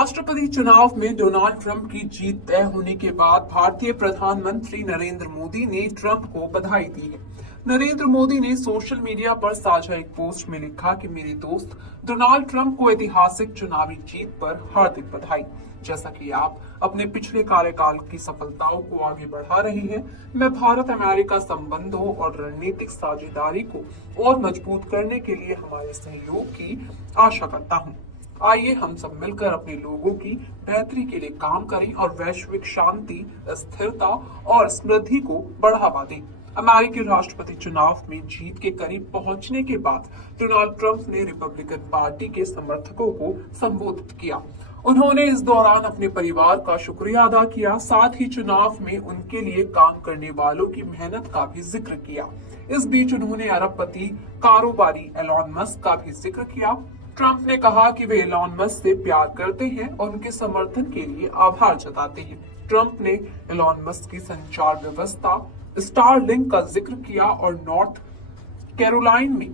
राष्ट्रपति चुनाव में डोनाल्ड ट्रंप की जीत तय होने के बाद भारतीय प्रधानमंत्री नरेंद्र मोदी ने ट्रंप को बधाई दी है। नरेंद्र मोदी ने सोशल मीडिया पर साझा एक पोस्ट में लिखा कि मेरे दोस्त डोनाल्ड ट्रंप को ऐतिहासिक चुनावी जीत पर हार्दिक बधाई। जैसा कि आप अपने पिछले कार्यकाल की सफलताओं को आगे बढ़ा रहे हैं, मैं भारत अमेरिका संबंधों और रणनीतिक साझेदारी को और मजबूत करने के लिए हमारे सहयोग की आशा करता हूं। आइए हम सब मिलकर अपने लोगों की बेहतरी के लिए काम करें और वैश्विक शांति, स्थिरता और समृद्धि को बढ़ावा दें। अमेरिकी राष्ट्रपति चुनाव में जीत के करीब पहुंचने के बाद डोनाल्ड ट्रंप ने रिपब्लिकन पार्टी के समर्थकों को संबोधित किया। उन्होंने इस दौरान अपने परिवार का शुक्रिया अदा किया, साथ ही चुनाव में उनके लिए काम करने वालों की मेहनत का भी जिक्र किया। इस बीच उन्होंने अरबपति कारोबारी एलॉन मस्क का भी जिक्र किया। ट्रंप ने कहा कि वे एलॉन मस्क से प्यार करते हैं और उनके समर्थन के लिए आभार जताते हैं। ट्रंप ने एलॉन मस्क की संचार व्यवस्था स्टारलिंक का जिक्र किया और नॉर्थ कैरोलाइन में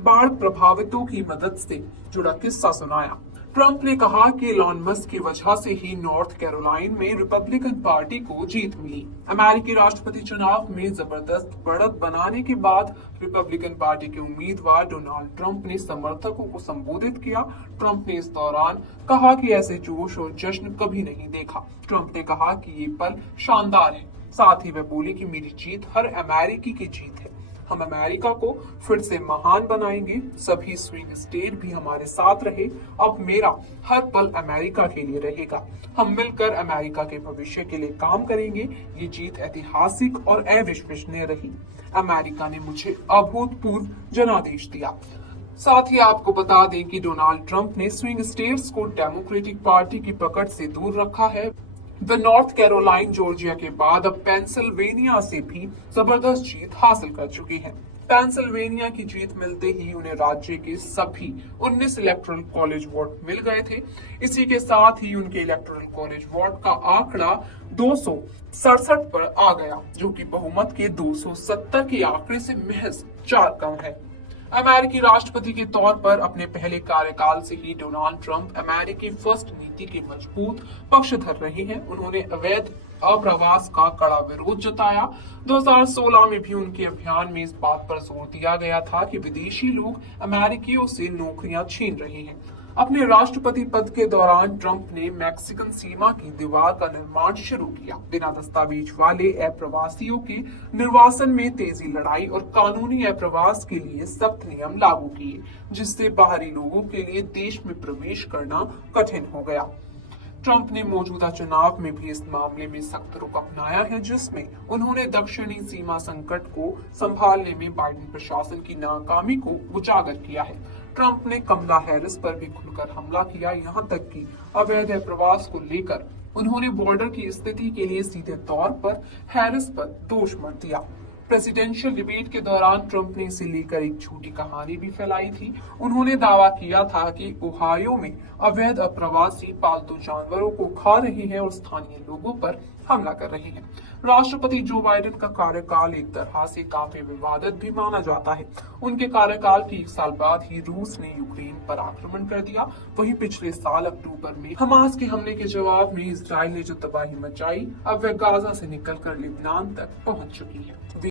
बाढ़ प्रभावितों की मदद से जुड़ा किस्सा सुनाया। ट्रंप ने कहा कि एलॉन मस्क की वजह से ही नॉर्थ कैरोलाइन में रिपब्लिकन पार्टी को जीत मिली। अमेरिकी राष्ट्रपति चुनाव में जबरदस्त बढ़त बनाने के बाद रिपब्लिकन पार्टी के उम्मीदवार डोनाल्ड ट्रंप ने समर्थकों को संबोधित किया। ट्रंप ने इस दौरान कहा कि ऐसे जोश और जश्न कभी नहीं देखा। ट्रंप ने कहा कि ये पल शानदार है। साथ ही वह बोले कि मेरी जीत हर अमेरिकी की जीत है। हम अमेरिका को फिर से महान बनाएंगे। सभी स्विंग स्टेट भी हमारे साथ रहे। अब मेरा हर पल अमेरिका के लिए रहेगा। हम मिलकर अमेरिका के भविष्य के लिए काम करेंगे। ये जीत ऐतिहासिक और अविश्वसनीय रही। अमेरिका ने मुझे अभूतपूर्व जनादेश दिया। साथ ही आपको बता दें कि डोनाल्ड ट्रंप ने स्विंग स्टेट्स को डेमोक्रेटिक पार्टी की पकड़ से दूर रखा है। वे नॉर्थ कैरोलाइन, जॉर्जिया के बाद अब पेंसिल्वेनिया से भी जबरदस्त जीत हासिल कर चुकी हैं। पेंसिल्वेनिया की जीत मिलते ही उन्हें राज्य के सभी 19 इलेक्टोरल कॉलेज वोट मिल गए थे। इसी के साथ ही उनके इलेक्टोरल कॉलेज वोट का आंकड़ा 267 पर आ गया, जो कि बहुमत के 270 के आंकड़े से महज 4 कम है। अमेरिकी राष्ट्रपति के तौर पर अपने पहले कार्यकाल से ही डोनाल्ड ट्रंप अमेरिकी फर्स्ट नीति के मजबूत पक्षधर रहे हैं। उन्होंने अवैध अप्रवास का कड़ा विरोध जताया। 2016 में भी उनके अभियान में इस बात पर जोर दिया गया था कि विदेशी लोग अमेरिकियों से नौकरियां छीन रहे हैं। अपने राष्ट्रपति पद के दौरान ट्रंप ने मैक्सिकन सीमा की दीवार का निर्माण शुरू किया। बिना दस्तावेज वाले अप्रवासियों के निर्वासन में तेजी लड़ाई और कानूनी अप्रवास के लिए सख्त नियम लागू किए, जिससे बाहरी लोगों के लिए देश में प्रवेश करना कठिन हो गया। ट्रंप ने मौजूदा चुनाव में भी इस मामले में सख्त रुख अपनाया है, जिसमें उन्होंने दक्षिणी सीमा संकट को संभालने में बाइडेन प्रशासन की नाकामी को उजागर किया है। ट्रंप ने कमला हैरिस पर भी खुलकर हमला किया। यहाँ तक कि अवैध प्रवास को लेकर उन्होंने बॉर्डर की स्थिति के लिए सीधे तौर पर हैरिस पर दोष मत दिया। प्रेसिडेंशियल डिबेट के दौरान ट्रंप ने इसे लेकर एक झूठी कहानी भी फैलाई थी। उन्होंने दावा किया था कि ओहायो में अवैध अप्रवासी पालतू जानवरों को खा रहे हैं और स्थानीय लोगों पर हमला कर रहे हैं। राष्ट्रपति जो बाइडेन का कार्यकाल एक तरह से काफी विवादित भी माना जाता है। उनके कार्यकाल के 1 साल बाद ही रूस ने यूक्रेन पर आक्रमण कर दिया। वहीं पिछले साल अक्टूबर में हमास के हमले के जवाब में इजराइल ने जो तबाही मचाई, अब वह गाजा से निकलकर लेबनान तक पहुंच चुकी है।